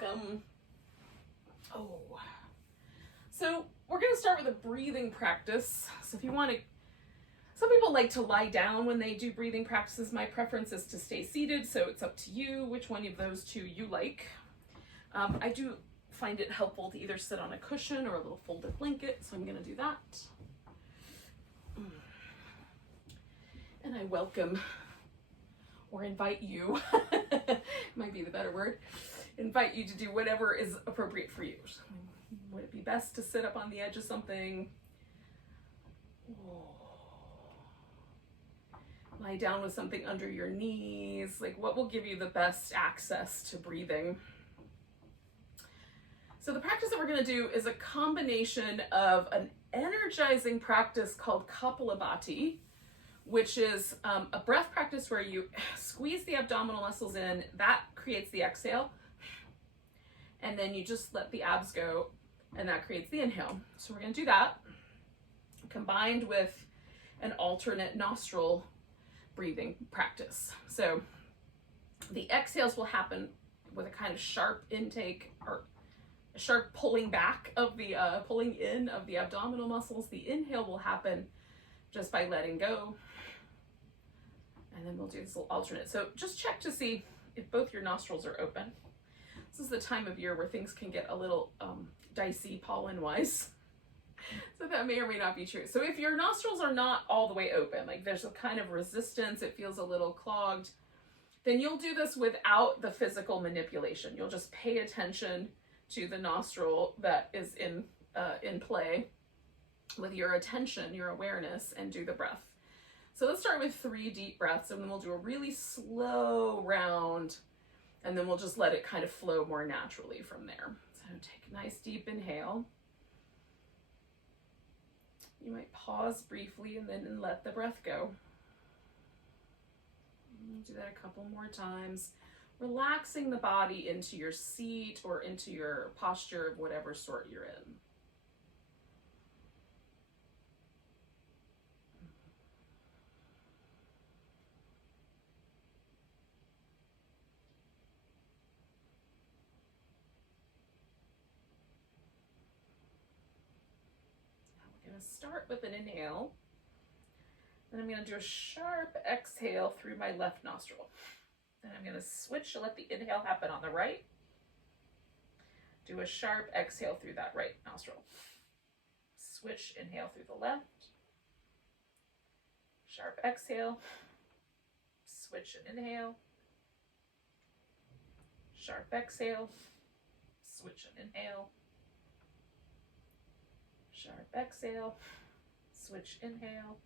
welcome. Oh, so we're going to start with a breathing practice. So if you want to, some people like to lie down when they do breathing practices. My preference is to stay seated, so it's up to you which one of those two you like. I do find it helpful to either sit on a cushion or a little folded blanket, so I'm going to do that. And I welcome or invite you, might be the better word, invite you to do whatever is appropriate for you. Would it be best to sit up on the edge of something? Lie down with something under your knees. Like, what will give you the best access to breathing? So the practice that we're going to do is a combination of an energizing practice called Kapalabhati, which is a breath practice where you squeeze the abdominal muscles in. That creates the exhale. And then you just let the abs go, and that creates the inhale. So we're going to do that combined with an alternate nostril breathing practice. So the exhales will happen with a kind of sharp intake or a sharp pulling back of the pulling in of the abdominal muscles. The inhale will happen just by letting go. And then we'll do this little alternate. So just check to see if both your nostrils are open. This is the time of year where things can get a little dicey pollen-wise. So that may or may not be true. So if your nostrils are not all the way open, like there's a kind of resistance, it feels a little clogged, then you'll do this without the physical manipulation. You'll just pay attention to the nostril that is in play with your attention, your awareness, and do the breath. So let's start with 3 deep breaths, and then we'll do a really slow round, and then we'll just let it kind of flow more naturally from there. So take a nice deep inhale. You might pause briefly and then let the breath go. We'll do that a couple more times, relaxing the body into your seat or into your posture of whatever sort you're in. Start with an inhale, then I'm going to do a sharp exhale through my left nostril. Then I'm going to switch to let the inhale happen on the right. Do a sharp exhale through that right nostril. Switch, inhale through the left. Sharp exhale. Switch and inhale. Sharp exhale. Switch and inhale. Sharp exhale, switch, inhale,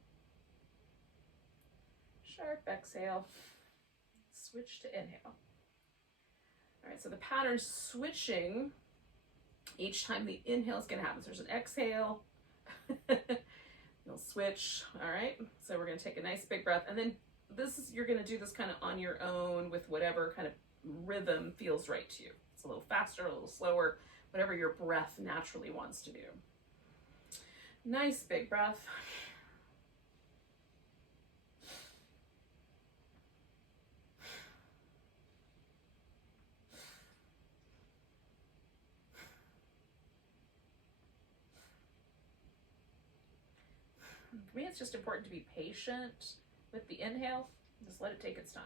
sharp exhale, switch to inhale. All right, so the pattern's switching each time the inhale is going to happen. So there's an exhale, you'll switch. All right, so we're going to take a nice big breath, and then you're going to do this kind of on your own with whatever kind of rhythm feels right to you. It's a little faster, a little slower, whatever your breath naturally wants to do. Nice big breath. For me, it's just important to be patient with the inhale. Just let it take its time.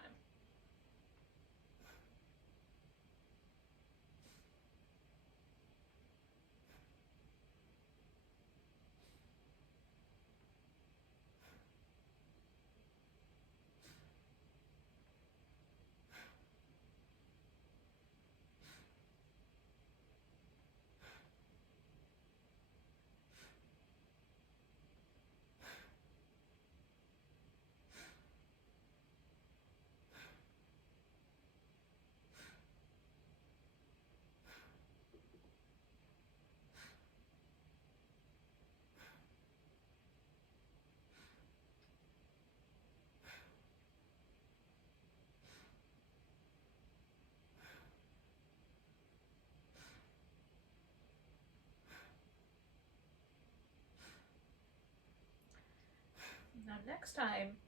Now next time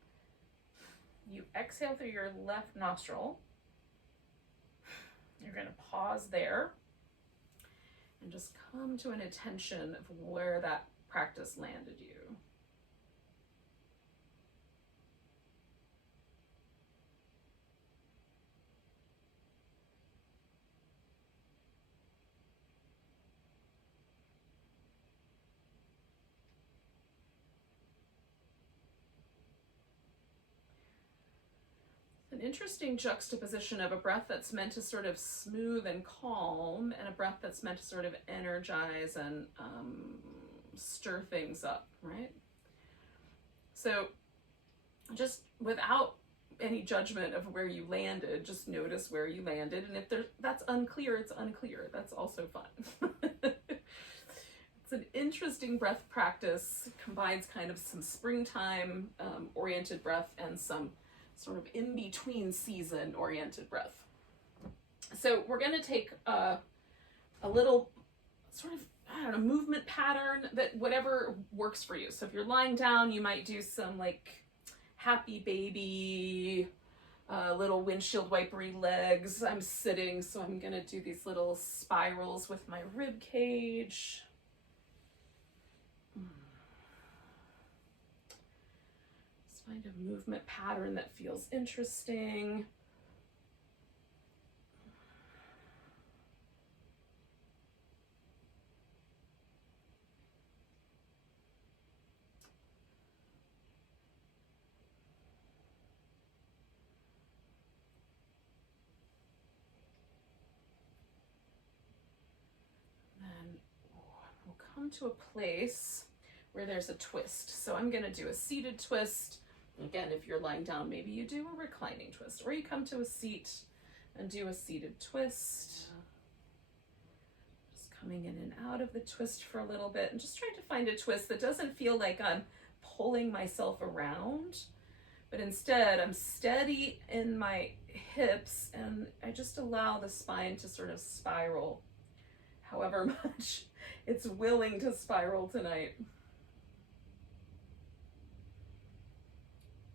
you exhale through your left nostril, You're going to pause there and just come to an attention of where that practice landed you. An interesting juxtaposition of a breath that's meant to sort of smooth and calm, and a breath that's meant to sort of energize and stir things up, right? So just without any judgment of where you landed, just notice where you landed, and if that's unclear, it's unclear. That's also fun. It's an interesting breath practice, combines kind of some springtime oriented breath and some sort of in-between season oriented breath. So we're going to take a little sort of, I don't know, movement pattern that whatever works for you. So if you're lying down, you might do some like happy baby, little windshield wipery legs. I'm sitting, so I'm going to do these little spirals with my rib cage. Find a movement pattern that feels interesting. Then we'll come to a place where there's a twist. So I'm going to do a seated twist. Again, if you're lying down, maybe you do a reclining twist, or you come to a seat and do a seated twist. Just coming in and out of the twist for a little bit and just trying to find a twist that doesn't feel like I'm pulling myself around, but instead I'm steady in my hips and I just allow the spine to sort of spiral however much it's willing to spiral tonight.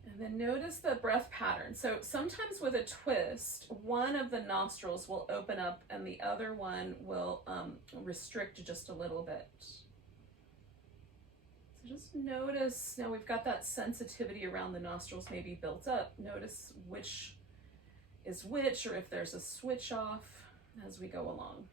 And then notice the breath pattern. So sometimes with a twist, one of the nostrils will open up and the other one will restrict just a little bit. So just notice, now we've got that sensitivity around the nostrils maybe built up. Notice which is which, or if there's a switch off as we go along.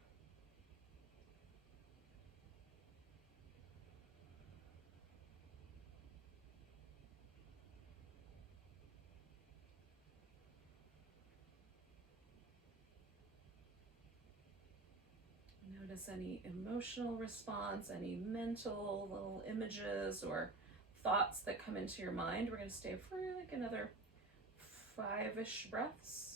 Notice any emotional response, any mental little images or thoughts that come into your mind. We're going to stay for like another 5-ish breaths.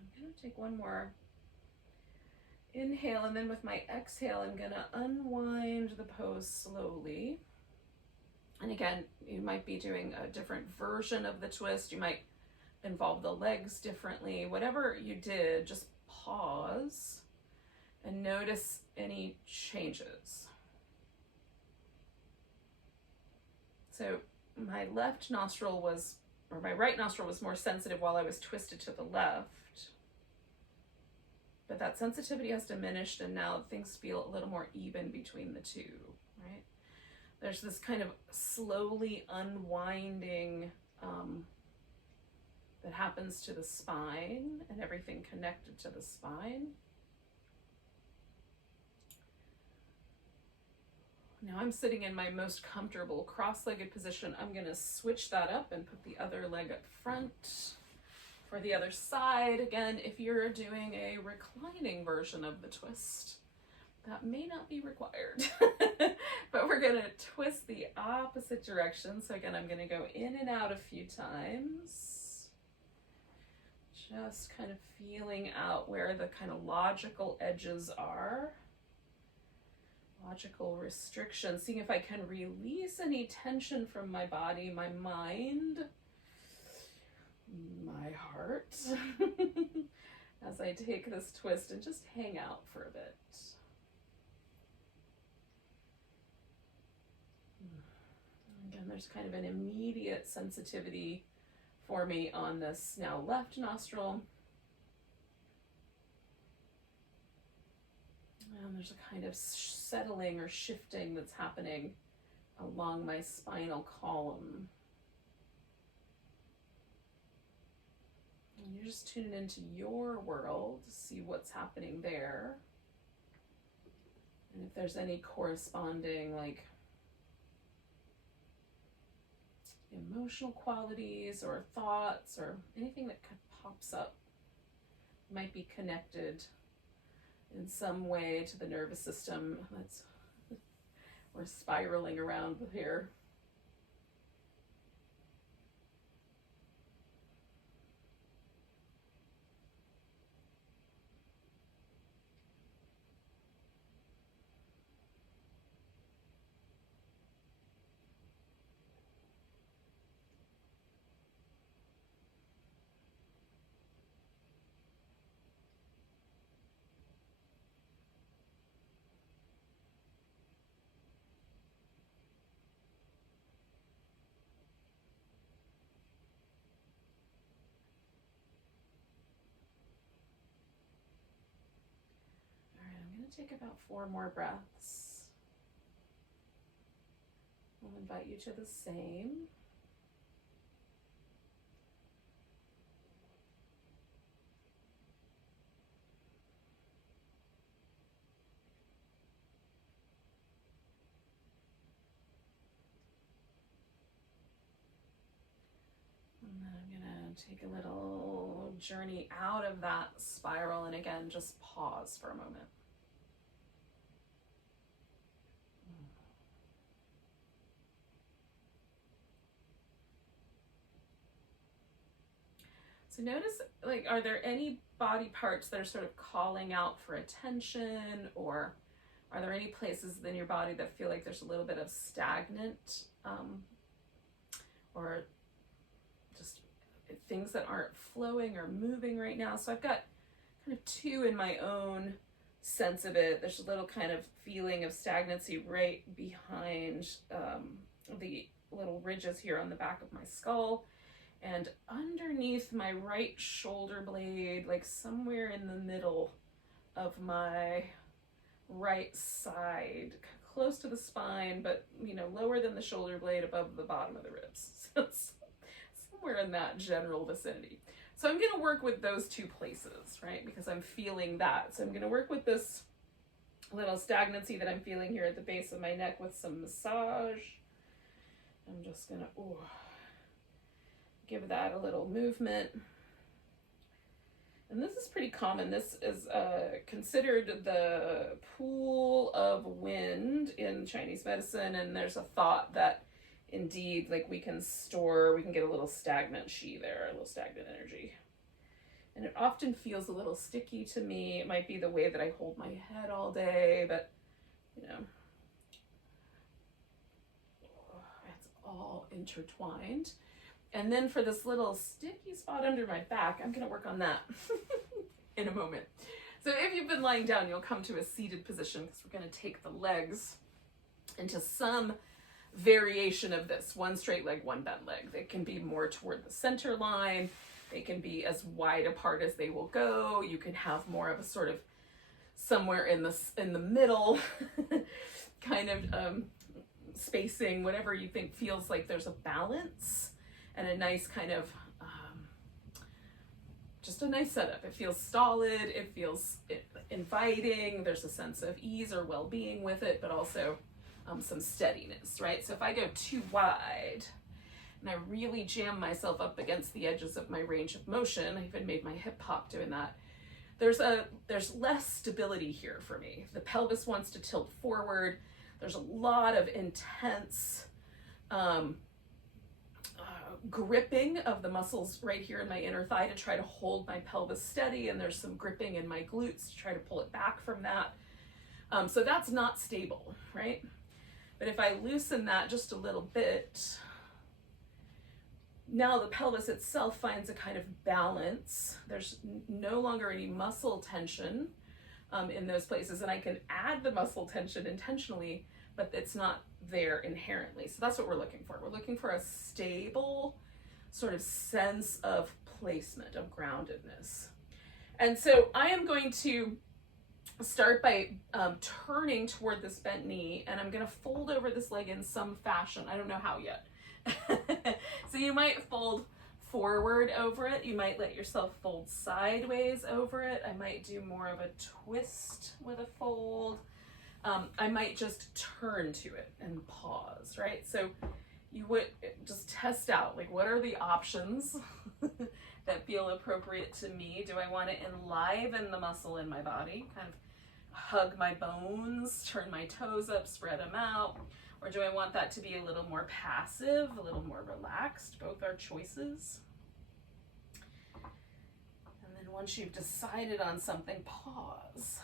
I'm going to take one more inhale, and then with my exhale, I'm going to unwind the pose slowly. And again, you might be doing a different version of the twist. You might involve the legs differently. Whatever you did, just pause and notice any changes. So my left nostril was, or my right nostril was more sensitive while I was twisted to the left. But that sensitivity has diminished and now things feel a little more even between the two, right? There's this kind of slowly unwinding that happens to the spine and everything connected to the spine. Now I'm sitting in my most comfortable cross-legged position. I'm going to switch that up and put the other leg up front. For the other side, again, if you're doing a reclining version of the twist, that may not be required. But we're going to twist the opposite direction. So again, I'm going to go in and out a few times. Just kind of feeling out where the kind of logical edges are. Logical restrictions. Seeing if I can release any tension from my body, my mind, my heart, as I take this twist and just hang out for a bit. Again, there's kind of an immediate sensitivity for me on this now left nostril. And there's a kind of settling or shifting that's happening along my spinal column. And you're just tuning into your world to see what's happening there. And if there's any corresponding like emotional qualities or thoughts or anything that kind of pops up, might be connected in some way to the nervous system that's we're spiraling around here. Take about 4 more breaths. I'll invite you to the same. And then I'm going to take a little journey out of that spiral, and again, just pause for a moment. So notice, like, are there any body parts that are sort of calling out for attention, or are there any places in your body that feel like there's a little bit of stagnant, or just things that aren't flowing or moving right now? So I've got kind of 2 in my own sense of it. There's a little kind of feeling of stagnancy right behind the little ridges here on the back of my skull. And underneath my right shoulder blade, like somewhere in the middle of my right side, close to the spine, but lower than the shoulder blade, above the bottom of the ribs. So it's somewhere in that general vicinity. So I'm going to work with those 2 places, right? Because I'm feeling that. So I'm going to work with this little stagnancy that I'm feeling here at the base of my neck with some massage. I'm just going to give that a little movement. And this is pretty common. This is considered the pool of wind in Chinese medicine, and there's a thought that indeed, like, we can get a little stagnant qi there, a little stagnant energy. And it often feels a little sticky to me. It might be the way that I hold my head all day, but it's all intertwined. And then for this little sticky spot under my back, I'm going to work on that in a moment. So if you've been lying down, you'll come to a seated position, because we're going to take the legs into some variation of this. 1 straight leg, 1 bent leg. They can be more toward the center line. They can be as wide apart as they will go. You can have more of a sort of somewhere in the middle kind of spacing, whatever you think feels like there's a balance. And a nice kind of, just a nice setup. It feels solid, it feels inviting, there's a sense of ease or well-being with it, but also some steadiness, right? So if I go too wide, and I really jam myself up against the edges of my range of motion, I even made my hip pop doing that, there's less stability here for me. The pelvis wants to tilt forward, there's a lot of intense, gripping of the muscles right here in my inner thigh to try to hold my pelvis steady, and there's some gripping in my glutes to try to pull it back from that. So that's not stable, right? But if I loosen that just a little bit, now the pelvis itself finds a kind of balance. There's no longer any muscle tension in those places, and I can add the muscle tension intentionally, but it's not there inherently. So that's what we're looking for. We're looking for a stable sort of sense of placement, of groundedness. And so I am going to start by turning toward this bent knee, and I'm going to fold over this leg in some fashion. I don't know how yet. So you might fold forward over it. You might let yourself fold sideways over it. I might do more of a twist with a fold. I might just turn to it and pause, right? So you would just test out, like, what are the options that feel appropriate to me? Do I want to enliven the muscle in my body, kind of hug my bones, turn my toes up, spread them out? Or do I want that to be a little more passive, a little more relaxed? Both are choices. And then once you've decided on something, pause.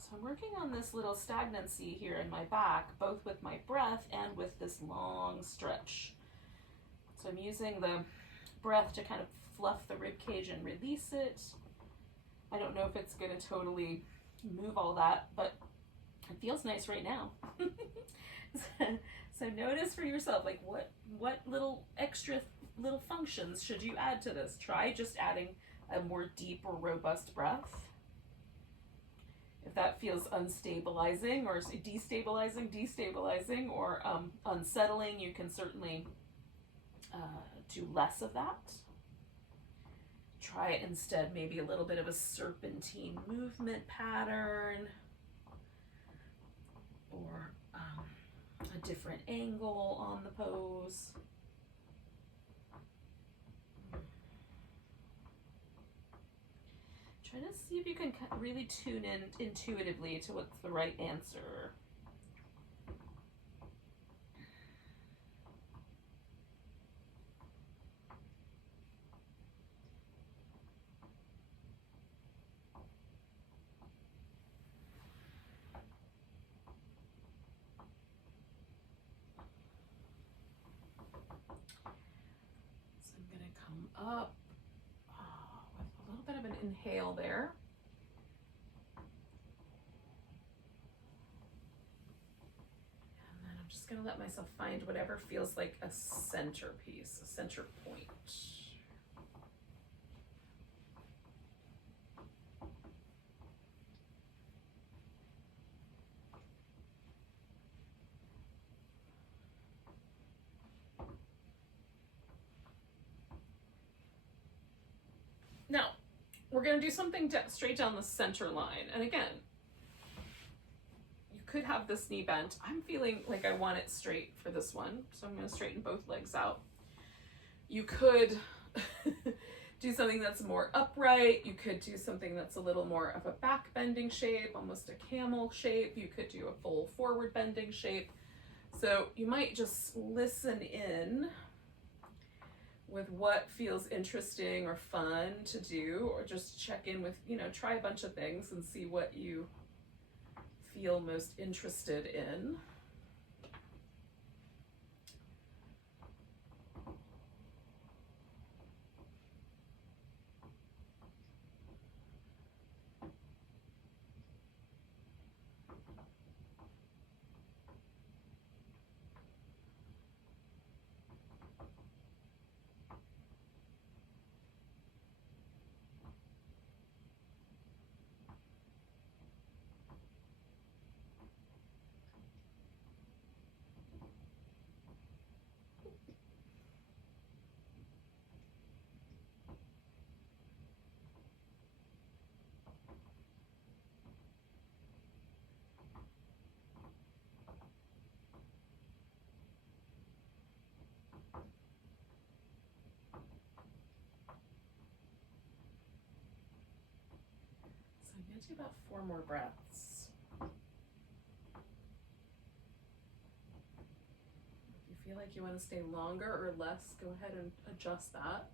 So I'm working on this little stagnancy here in my back, both with my breath and with this long stretch. So I'm using the breath to kind of fluff the rib cage and release it. I don't know if it's going to totally move all that, but it feels nice right now. So notice for yourself, like, what little extra little functions should you add to this? Try just adding a more deep or robust breath. If that feels unstabilizing or destabilizing or unsettling, you can certainly do less of that. Try it instead, maybe a little bit of a serpentine movement pattern, or a different angle on the pose. Try to see if you can really tune in intuitively to what's the right answer. So I'm going to come up with a little bit of an inhale there. And then I'm just going to let myself find whatever feels like a centerpiece, a center point. Now, we're going to do something straight down the center line. And again, you could have this knee bent. I'm feeling like I want it straight for this one, so I'm going to straighten both legs out. You could do something that's more upright. You could do something that's a little more of a back bending shape, almost a camel shape. You could do a full forward bending shape. So you might just listen in with what feels interesting or fun to do, or just check in with, try a bunch of things and see what you feel most interested in. gonna do about 4 more breaths. If you feel like you want to stay longer or less, go ahead and adjust that.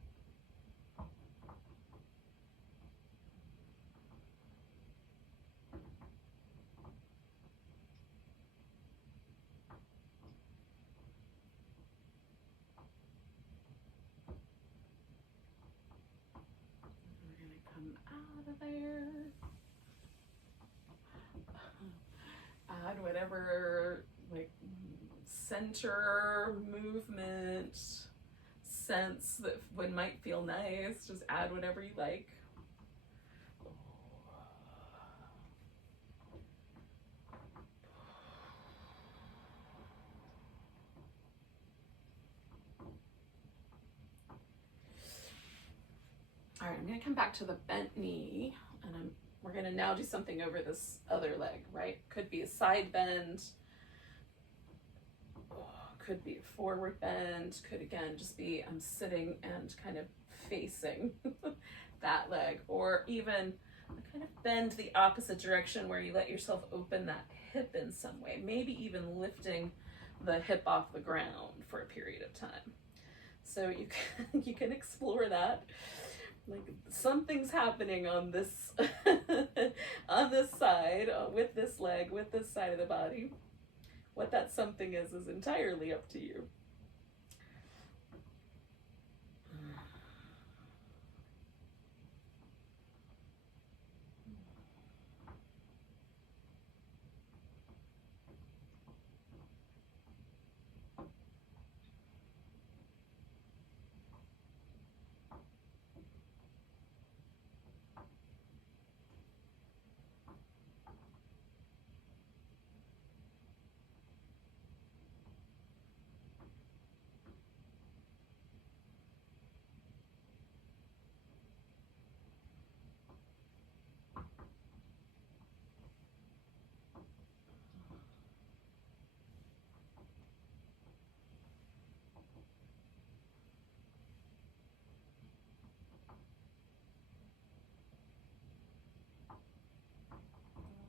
Out of there. Add whatever like center movement sense that one might feel nice. Just add whatever you like. All right, I'm going to come back to the bent knee, and we're going to now do something over this other leg, right? Could be a side bend, could be a forward bend, could again just be I'm sitting and kind of facing that leg, or even kind of bend the opposite direction where you let yourself open that hip in some way, maybe even lifting the hip off the ground for a period of time. So you can explore that. Like something's happening on this on this side, with this leg, with this side of the body. What that something is entirely up to you.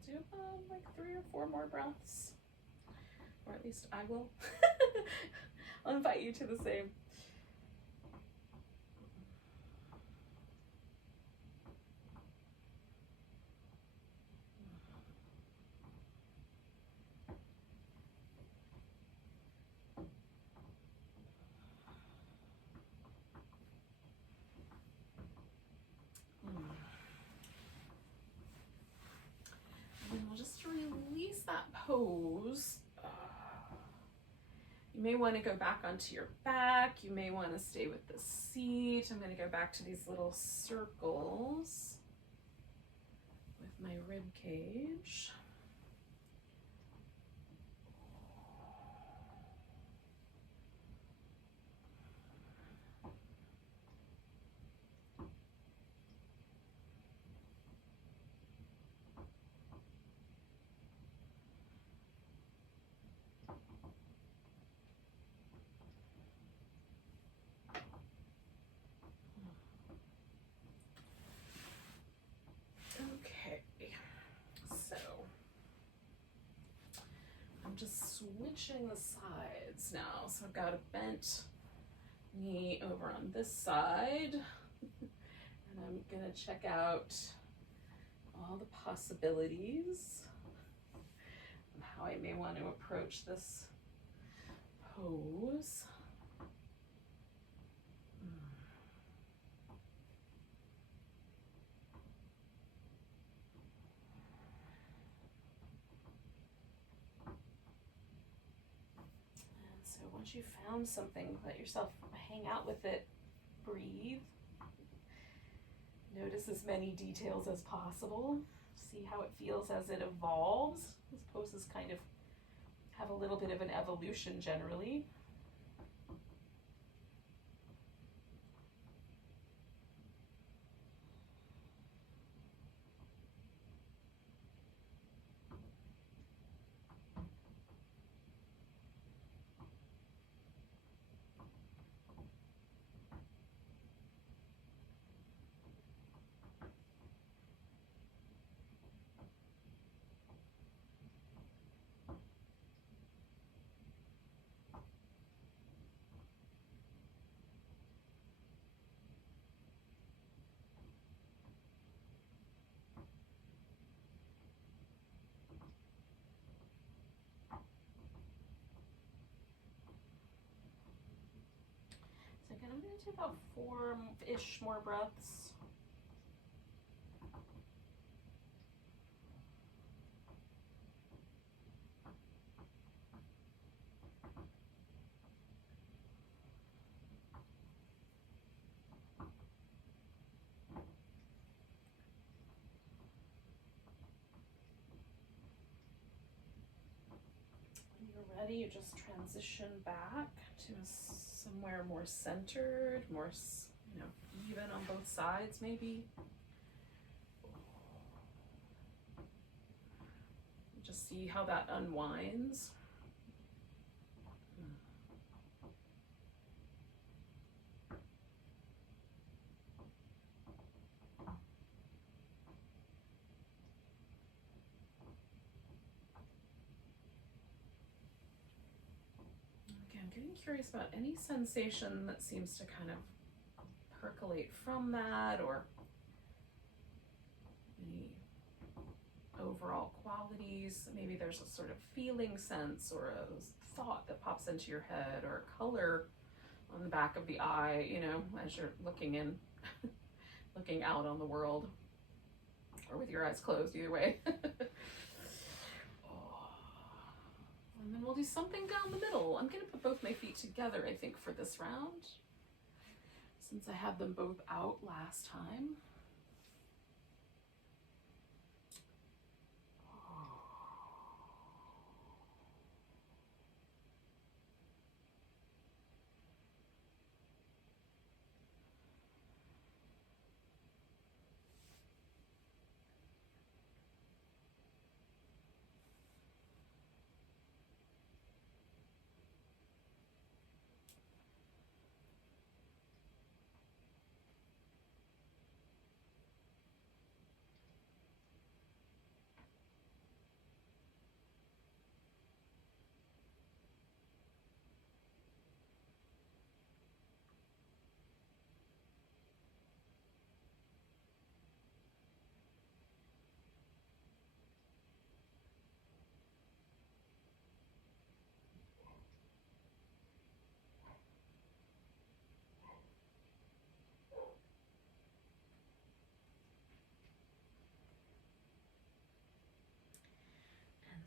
Do like 3 or 4 more breaths, or at least I will. I'll invite you to the same. Release that pose. You may want to go back onto your back. You may want to stay with the seat. I'm going to go back to these little circles with my rib cage. Just switching the sides now. So I've got a bent knee over on this side, and I'm gonna check out all the possibilities of how I may want to approach this pose. Once you've found something, let yourself hang out with it, breathe, notice as many details as possible, see how it feels as it evolves. These poses kind of have a little bit of an evolution generally. do about 4-ish more breaths. When you're ready, you just transition back to somewhere more centered, more, even on both sides maybe. Just see how that unwinds. Again, getting curious about any sensation that seems to kind of percolate from that, or any overall qualities. Maybe there's a sort of feeling sense or a thought that pops into your head, or a color on the back of the eye, as you're looking in, looking out on the world, or with your eyes closed, either way. And then we'll do something down the middle. I'm going to put both my feet together, I think, for this round, since I had them both out last time.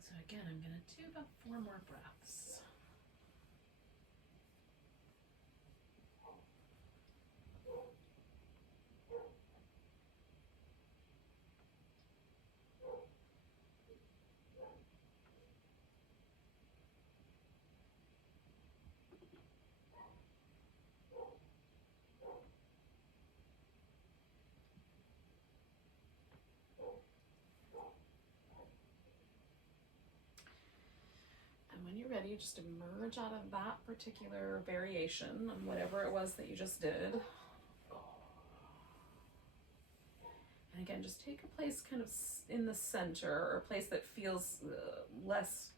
So again, I'm going to do about 4 more breaths. When you're ready, just emerge out of that particular variation on whatever it was that you just did. And again, just take a place kind of in the center, or a place that feels less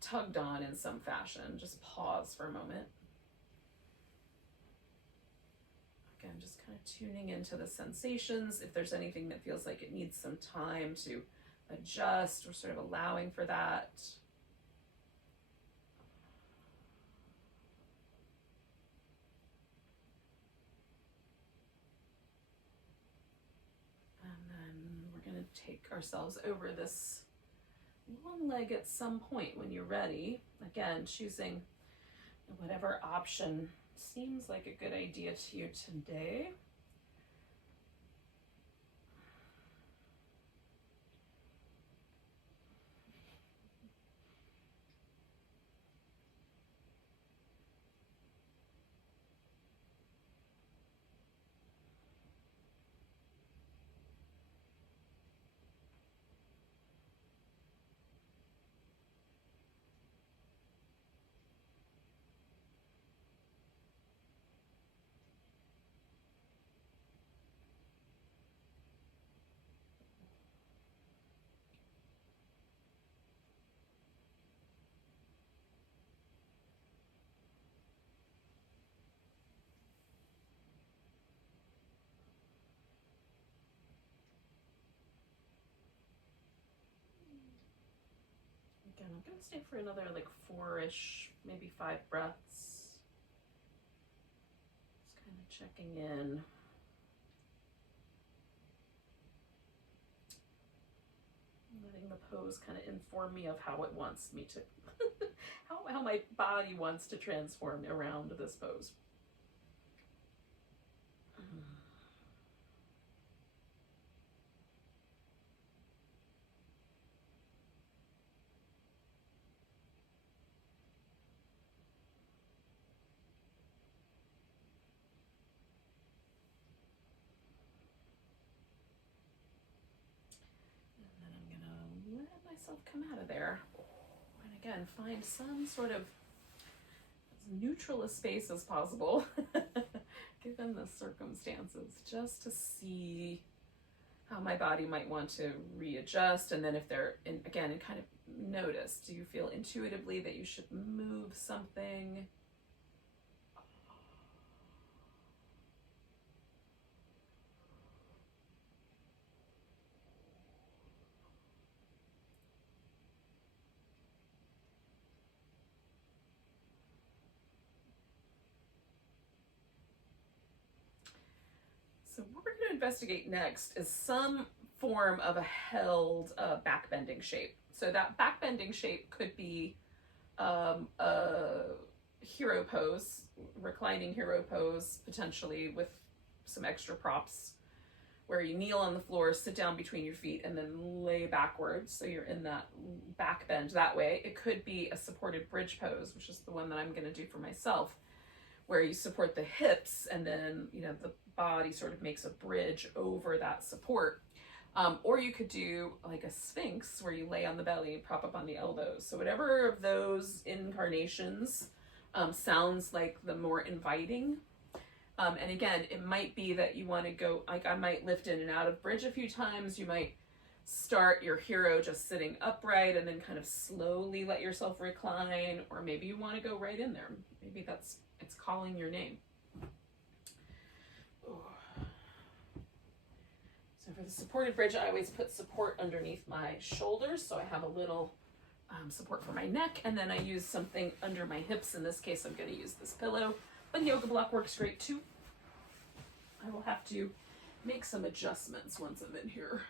tugged on in some fashion. Just pause for a moment. Again, just kind of tuning into the sensations. If there's anything that feels like it needs some time to adjust, we're sort of allowing for that. Take ourselves over this one leg at some point when you're ready. Again, choosing whatever option seems like a good idea to you today. Again, I'm going to stay for another like 4-ish, maybe 5 breaths. Just kind of checking in. Letting the pose kind of inform me of how it wants me to, how my body wants to transform around this pose. Myself come out of there, and again find some sort of as neutral a space as possible given the circumstances, just to see how my body might want to readjust. And then if they're in, again, and kind of notice, do you feel intuitively that you should move something? So what we're going to investigate next is some form of a held back bending shape. So that back bending shape could be a hero pose, reclining hero pose, potentially with some extra props, where you kneel on the floor, sit down between your feet, and then lay backwards, so you're in that back bend that way. It could be a supported bridge pose, which is the one that I'm going to do for myself, where you support the hips and then, you know, the body sort of makes a bridge over that support. Or you could do like a sphinx, where you lay on the belly and prop up on the elbows. So whatever of those incarnations sounds like the more inviting. And again, it might be that you want to go, like I might lift in and out of bridge a few times. You might start your hero just sitting upright and then kind of slowly let yourself recline. Or maybe you want to go right in there. Maybe it's calling your name. So for the supported bridge, I always put support underneath my shoulders, so I have a little support for my neck, and then I use something under my hips. In this case, I'm going to use this pillow, but yoga block works great too. I will have to make some adjustments once I'm in here.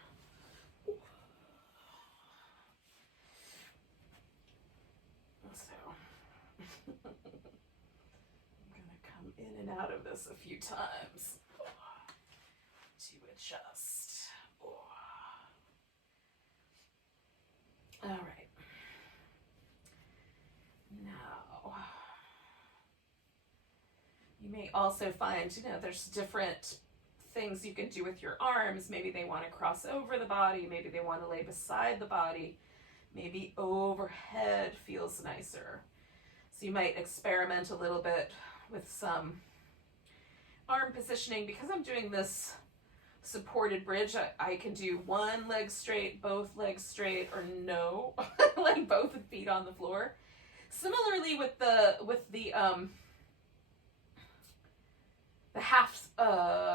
So I'm going to come in and out of this a few times to adjust. All right. Now, you may also find, you know, there's different things you can do with your arms. Maybe they want to cross over the body. Maybe they want to lay beside the body. Maybe overhead feels nicer. So you might experiment a little bit with some arm positioning. Because I'm doing this supported bridge, I can do one leg straight, both legs straight, or no, like both feet on the floor. Similarly with the half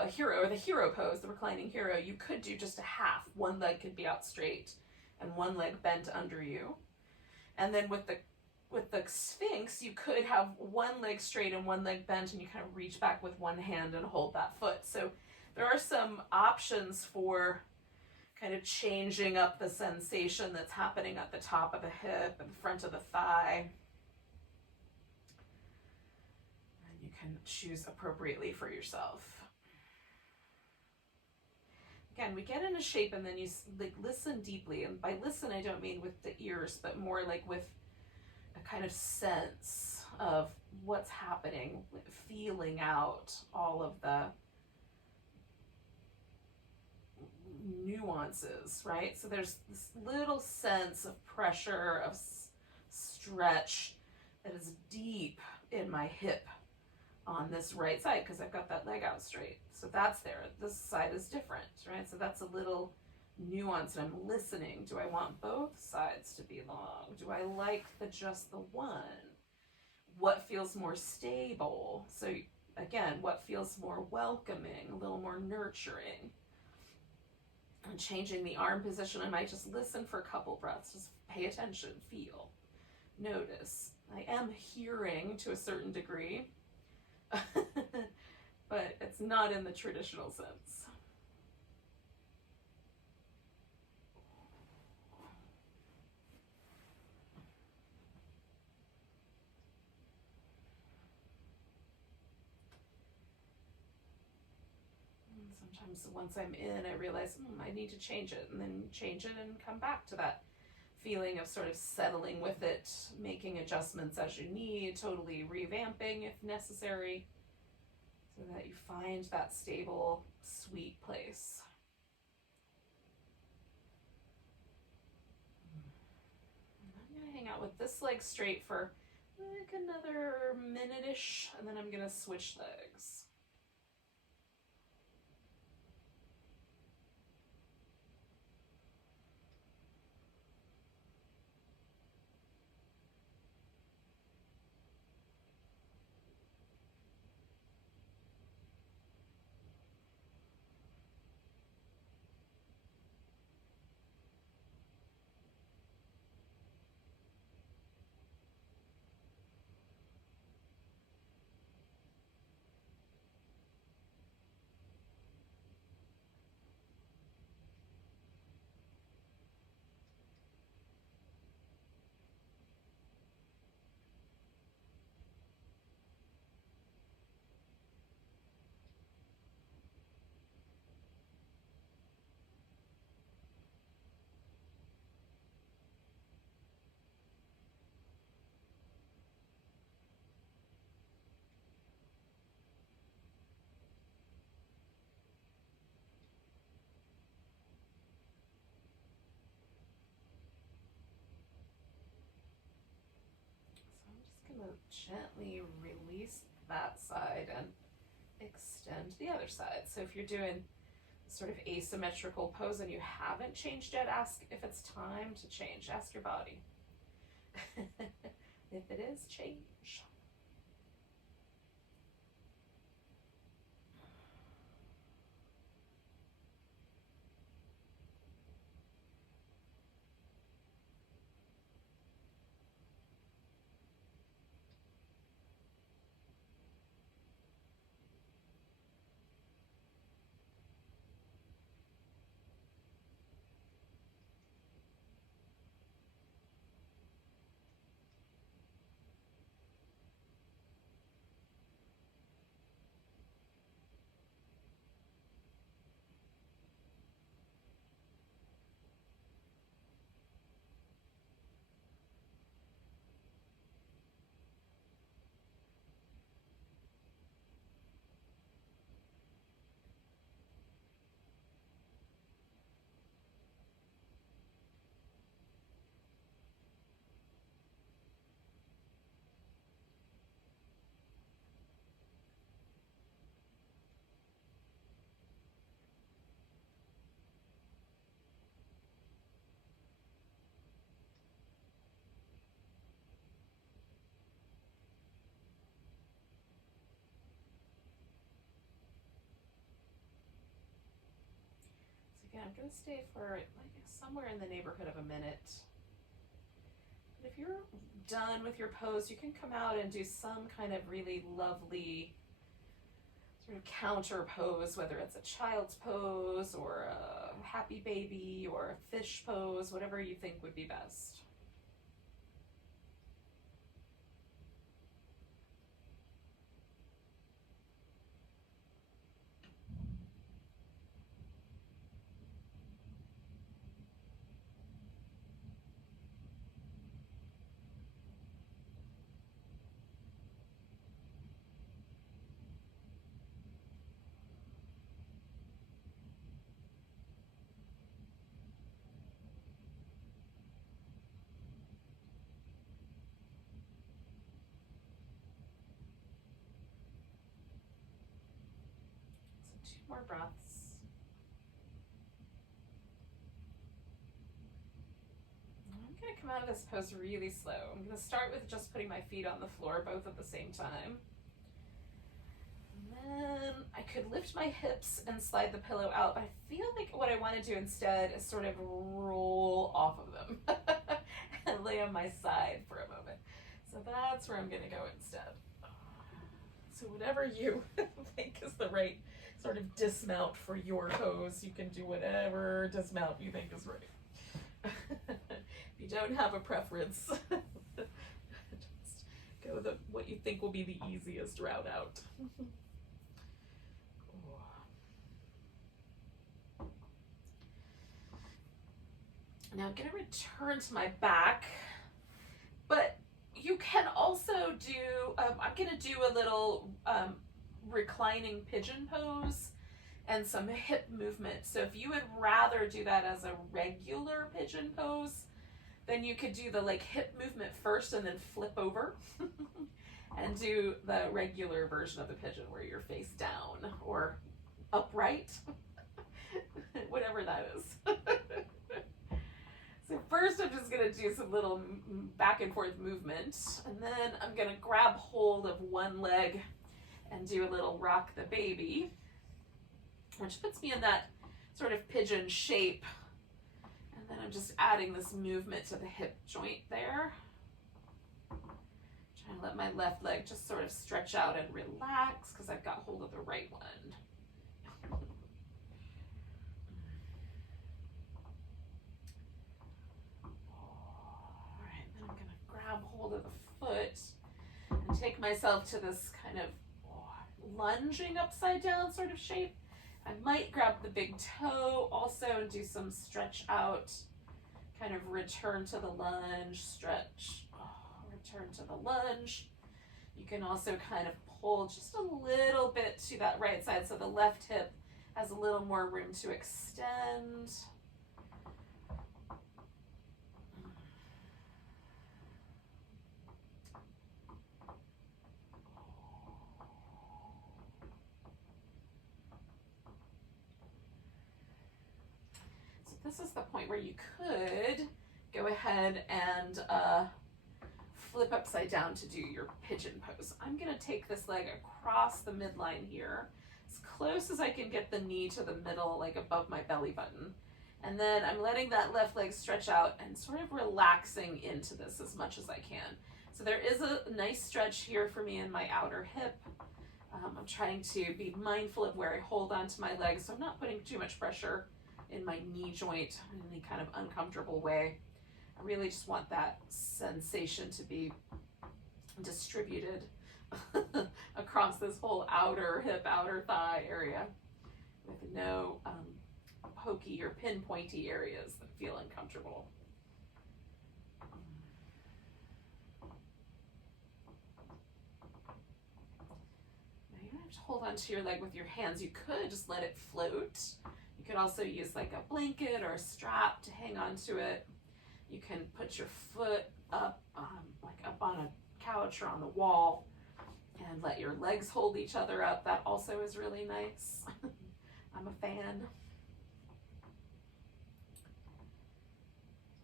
hero, or the hero pose, the reclining hero, you could do just a half. One leg could be out straight and one leg bent under you. And then with the sphinx, you could have one leg straight and one leg bent, and you kind of reach back with one hand and hold that foot. So there are some options for kind of changing up the sensation that's happening at the top of the hip and front of the thigh. And you can choose appropriately for yourself. Again, we get in a shape and then you like listen deeply. And by listen, I don't mean with the ears, but more like with a kind of sense of what's happening, feeling out all of the nuances, right? So there's this little sense of pressure, of stretch that is deep in my hip on this right side, because I've got that leg out straight. So that's there. This side is different, right? So that's a little nuance, and I'm listening. Do I want both sides to be long? Do I like just the one? What feels more stable? So again, what feels more welcoming, a little more nurturing? And changing the arm position, I might just listen for a couple breaths. Just pay attention, feel, notice. I am hearing to a certain degree, but it's not in the traditional sense. Sometimes once I'm in, I realize I need to change it, and then change it and come back to that feeling of sort of settling with it, making adjustments as you need, totally revamping if necessary, so that you find that stable, sweet place. I'm going to hang out with this leg straight for like another minute-ish, and then I'm going to switch legs. Going to gently release that side and extend the other side. So if you're doing sort of asymmetrical pose and you haven't changed yet, ask if it's time to change. Ask your body. If it is, change. Yeah, I'm going to stay for like somewhere in the neighborhood of a minute. But if you're done with your pose, you can come out and do some kind of really lovely sort of counter pose, whether it's a child's pose or a happy baby or a fish pose, whatever you think would be best. So 2 more breaths. I'm going to come out of this pose really slow. I'm going to start with just putting my feet on the floor, both at the same time. And then I could lift my hips and slide the pillow out, but I feel like what I want to do instead is sort of roll off of them and lay on my side for a moment. So that's where I'm going to go instead. So whatever you think is the right sort of dismount for your toes, you can do whatever dismount you think is right. If you don't have a preference, just go what you think will be the easiest route out. Now I'm going to return to my back, but you can also do, I'm going to do a little reclining pigeon pose and some hip movement. So if you would rather do that as a regular pigeon pose, then you could do the like hip movement first and then flip over and do the regular version of the pigeon where you're face down or upright, whatever that is. So first I'm just going to do some little back and forth movement, and then I'm going to grab hold of one leg and do a little rock the baby, which puts me in that sort of pigeon shape. And then I'm just adding this movement to the hip joint there. Trying to let my left leg just sort of stretch out and relax because I've got hold of the right one. Hold of the foot and take myself to this kind of lunging upside down sort of shape. I might grab the big toe also and do some stretch out, kind of return to the lunge, stretch, return to the lunge. You can also kind of pull just a little bit to that right side so the left hip has a little more room to extend. This is the point where you could go ahead and flip upside down to do your pigeon pose. I'm going to take this leg across the midline here, as close as I can get the knee to the middle, like above my belly button. And then I'm letting that left leg stretch out and sort of relaxing into this as much as I can. So there is a nice stretch here for me in my outer hip. I'm trying to be mindful of where I hold onto my legs, so I'm not putting too much pressure in my knee joint in any kind of uncomfortable way. I really just want that sensation to be distributed across this whole outer hip, outer thigh area with no pokey or pinpointy areas that feel uncomfortable. Now you don't have to hold onto your leg with your hands. You could just let it float. You could also use like a blanket or a strap to hang onto it. You can put your foot up, like up on a couch or on the wall and let your legs hold each other up. That also is really nice. I'm a fan.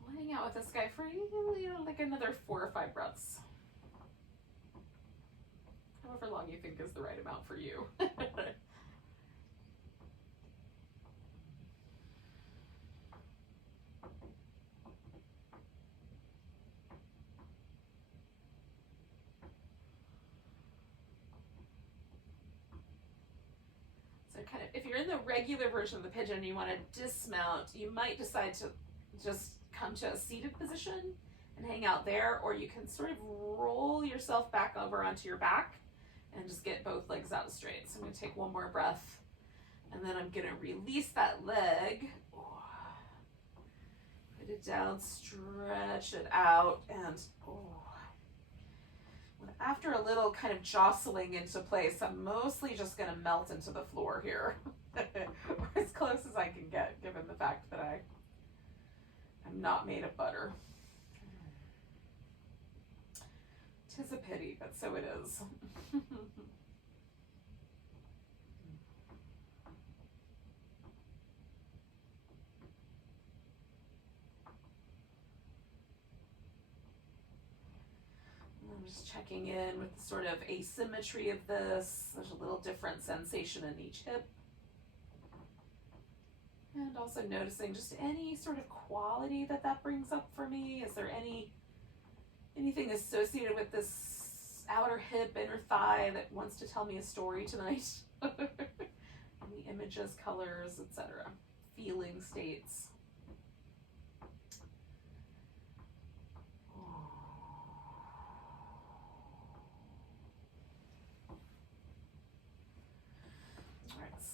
I'll hang out with this guy for like another 4 or 5 breaths. However long you think is the right amount for you. Kind of, if you're in the regular version of the pigeon and you want to dismount, you might decide to just come to a seated position and hang out there, or you can sort of roll yourself back over onto your back and just get both legs out straight. So I'm going to take one more breath, and then I'm going to release that leg, put it down, stretch it out, and after a little kind of jostling into place, I'm mostly just going to melt into the floor here, or as close as I can get, given the fact that I am not made of butter. 'Tis a pity, but so it is. I'm just checking in with the sort of asymmetry of this. There's a little different sensation in each hip. And also noticing just any sort of quality that brings up for me. Is there anything associated with this outer hip, inner thigh that wants to tell me a story tonight. Any images, colors, etc. Feeling states.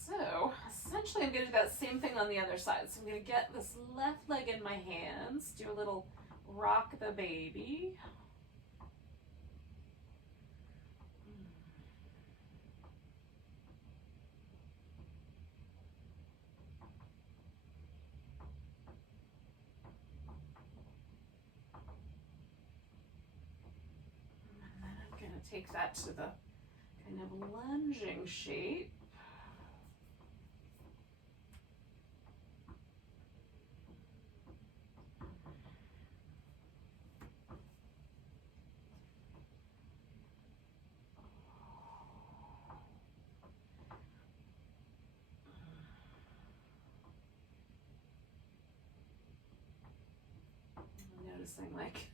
So essentially I'm going to do that same thing on the other side. So I'm going to get this left leg in my hands, do a little rock the baby. And then I'm going to take that to the kind of lunging shape. Noticing like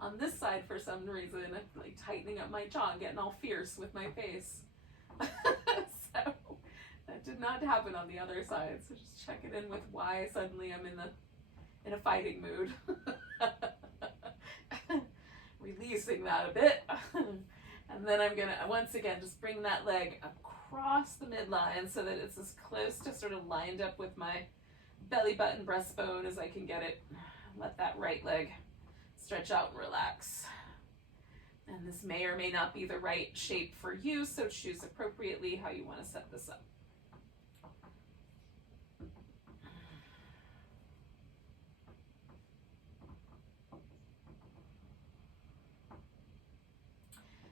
on this side for some reason, I'm like tightening up my jaw and getting all fierce with my face. So that did not happen on the other side. So just check it in with why suddenly I'm in a fighting mood. Releasing that a bit. And then I'm gonna once again just bring that leg across the midline so that it's as close to sort of lined up with my belly button breastbone as I can get it. Let that right leg stretch out and relax. And this may or may not be the right shape for you, so choose appropriately how you want to set this up.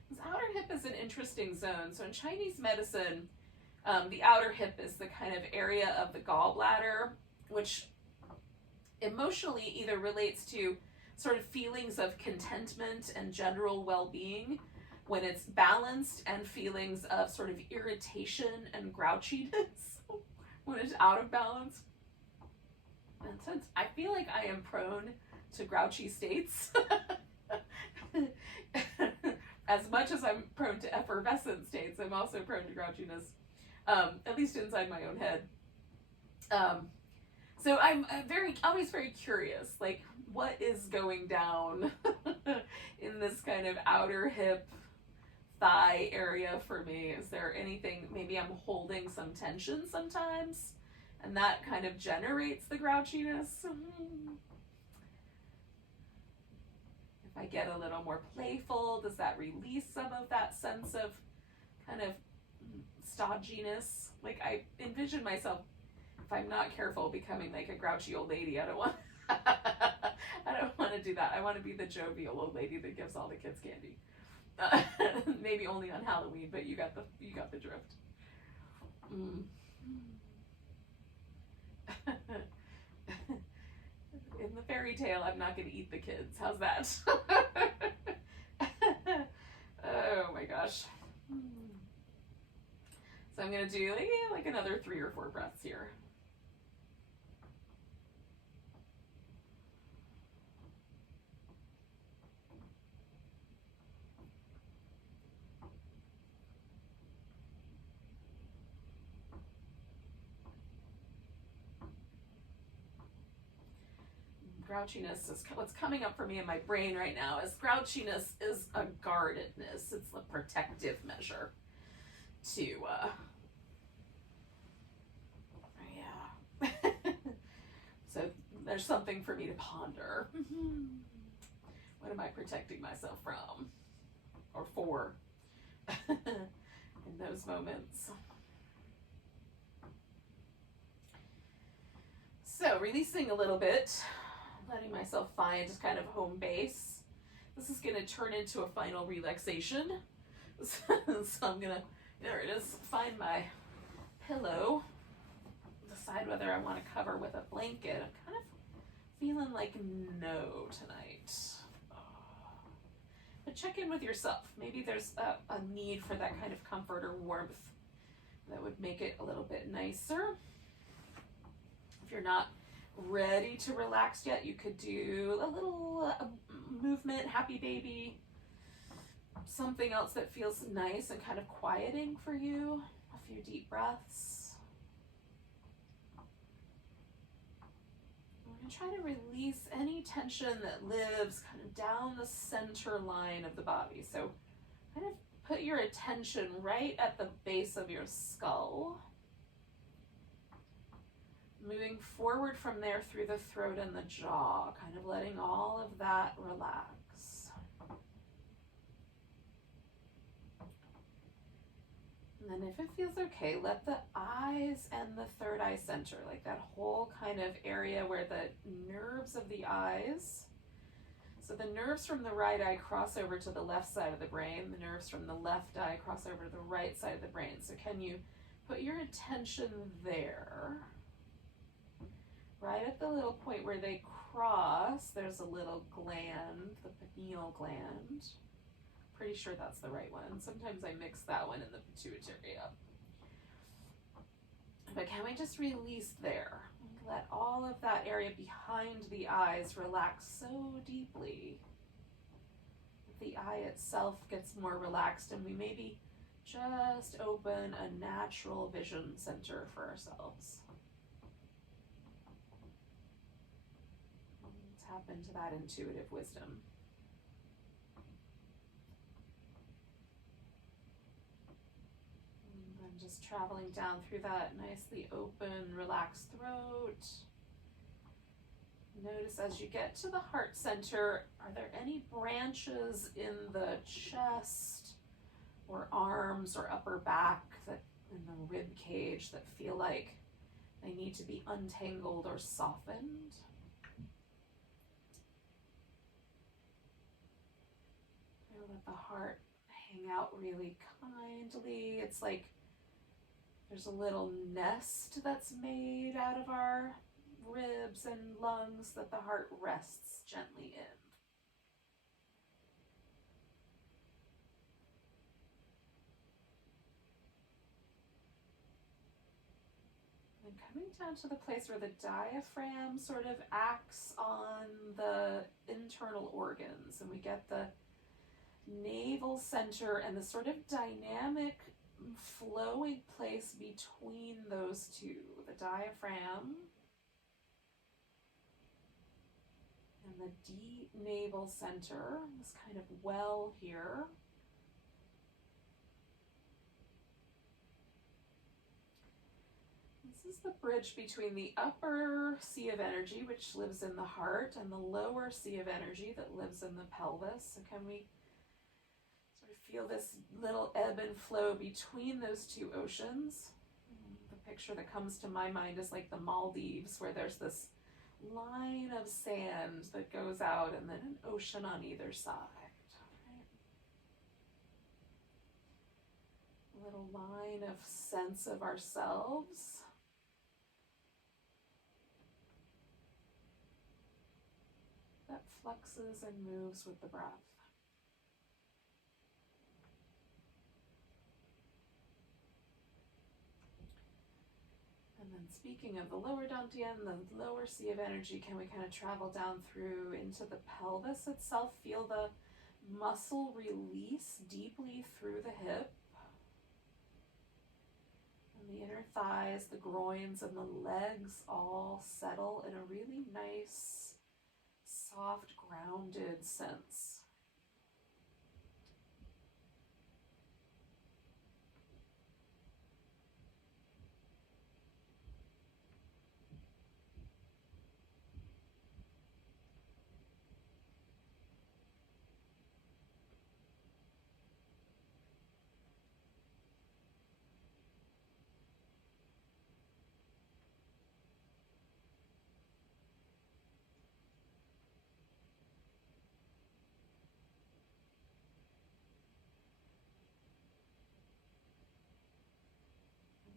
This outer hip is an interesting zone. So in Chinese medicine, the outer hip is the kind of area of the gallbladder, which emotionally either relates to sort of feelings of contentment and general well-being when it's balanced, and feelings of sort of irritation and grouchiness when it's out of balance. And since I feel like I am prone to grouchy states, as much as I'm prone to effervescent states, I'm also prone to grouchiness, at least inside my own head. So I'm always very curious, like what is going down in this kind of outer hip thigh area for me? Is there anything, maybe I'm holding some tension sometimes and that kind of generates the grouchiness? If I get a little more playful, does that release some of that sense of kind of stodginess? Like I envision myself, if I'm not careful, becoming like a grouchy old lady. I don't want to do that. I want to be the jovial old lady that gives all the kids candy. Maybe only on Halloween, but you got the drift. In the fairy tale, I'm not going to eat the kids. How's that? Oh my gosh. So I'm going to do like another 3 or 4 breaths here. Grouchiness is what's coming up for me in my brain right now. Is grouchiness is a guardedness. It's a protective measure to yeah. So there's something for me to ponder. What am I protecting myself from or for in those moments? So releasing a little bit, letting myself find just kind of home base. This is going to turn into a final relaxation. So I'm going to, there it is, find my pillow, decide whether I want to cover with a blanket. I'm kind of feeling like no tonight. But check in with yourself. Maybe there's a need for that kind of comfort or warmth that would make it a little bit nicer. If you're not ready to relax yet, you could do a little movement, happy baby. something else that feels nice and kind of quieting for you. A few deep breaths. We're going to try to release any tension that lives kind of down the center line of the body. So kind of put your attention right at the base of your skull. Moving forward from there through the throat and the jaw, kind of letting all of that relax. And then if it feels okay, let the eyes and the third eye center, like that whole kind of area where the nerves of the eyes, so the nerves from the right eye cross over to the left side of the brain, the nerves from the left eye cross over to the right side of the brain. So can you put your attention there? Right at the little point where they cross, there's a little gland, the pineal gland. Pretty sure that's the right one. Sometimes I mix that one and the pituitary up. But can we just release there? Let all of that area behind the eyes relax so deeply that the eye itself gets more relaxed, and we maybe just open a natural vision center for ourselves. Tap into that intuitive wisdom. And then just traveling down through that nicely open, relaxed throat. Notice as you get to the heart center, are there any branches in the chest or arms or upper back that in the rib cage that feel like they need to be untangled or softened? Let the heart hang out really kindly. It's like there's a little nest that's made out of our ribs and lungs that the heart rests gently in. And coming down to the place where the diaphragm sort of acts on the internal organs, and we get the navel center and the sort of dynamic flowing place between those two, the diaphragm and the deep navel center, this kind of well here. This is the bridge between the upper sea of energy, which lives in the heart, and the lower sea of energy that lives in the pelvis. So can we feel this little ebb and flow between those two oceans? The picture that comes to my mind is like the Maldives, where there's this line of sand that goes out and then an ocean on either side. Right? A little line of sense of ourselves. That flexes and moves with the breath. And then speaking of the lower dantian, the lower sea of energy, can we kind of travel down through into the pelvis itself? Feel the muscle release deeply through the hip. And the inner thighs, the groins, and the legs all settle in a really nice, soft, grounded sense.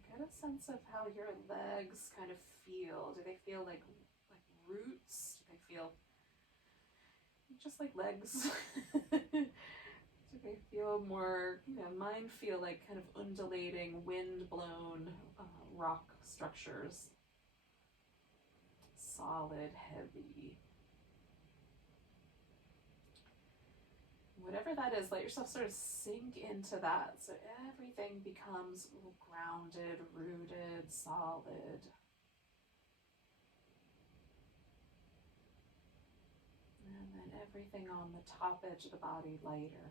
Get a sense of how your legs kind of feel. Do they feel like roots? Do they feel just like legs? Do they feel more, mine feel like kind of undulating, wind-blown rock structures. Solid, heavy. Whatever that is, let yourself sort of sink into that so everything becomes grounded, rooted, solid. And then everything on the top edge of the body lighter.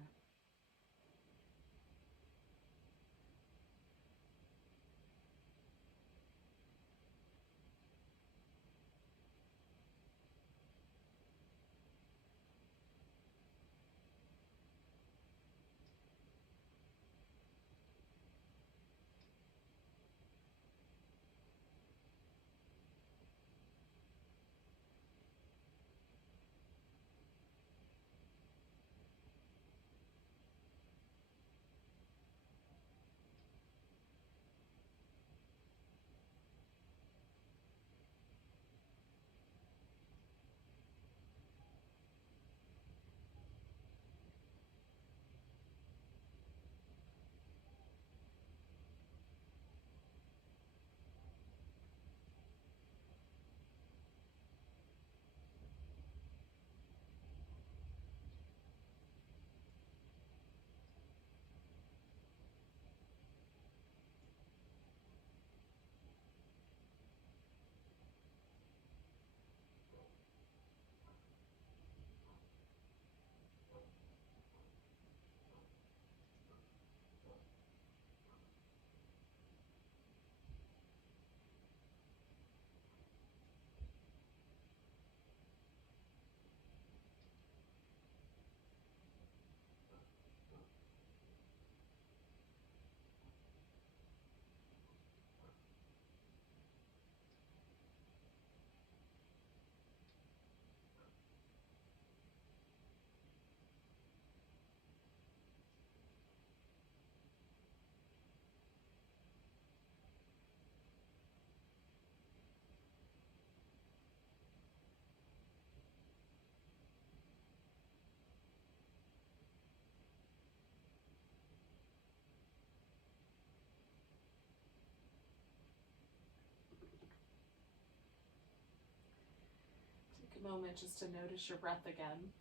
Take a moment just to notice your breath again.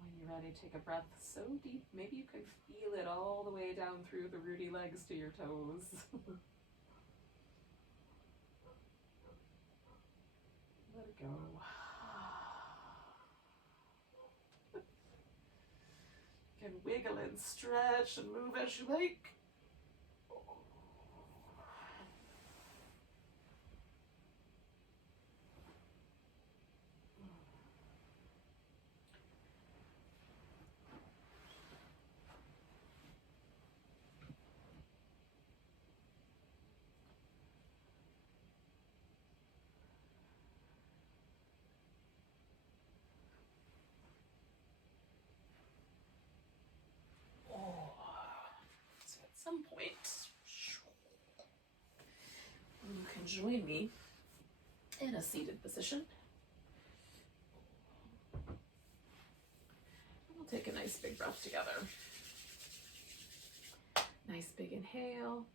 When you're ready, take a breath so deep, maybe you can feel it all the way down through the rooty legs to your toes. Let it go. You can wiggle and stretch and move as you like. So at some point, you can join me in a seated position. We'll take a nice big breath together. Nice big inhale.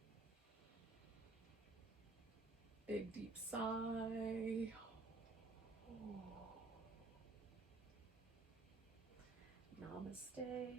Big deep sigh. Namaste.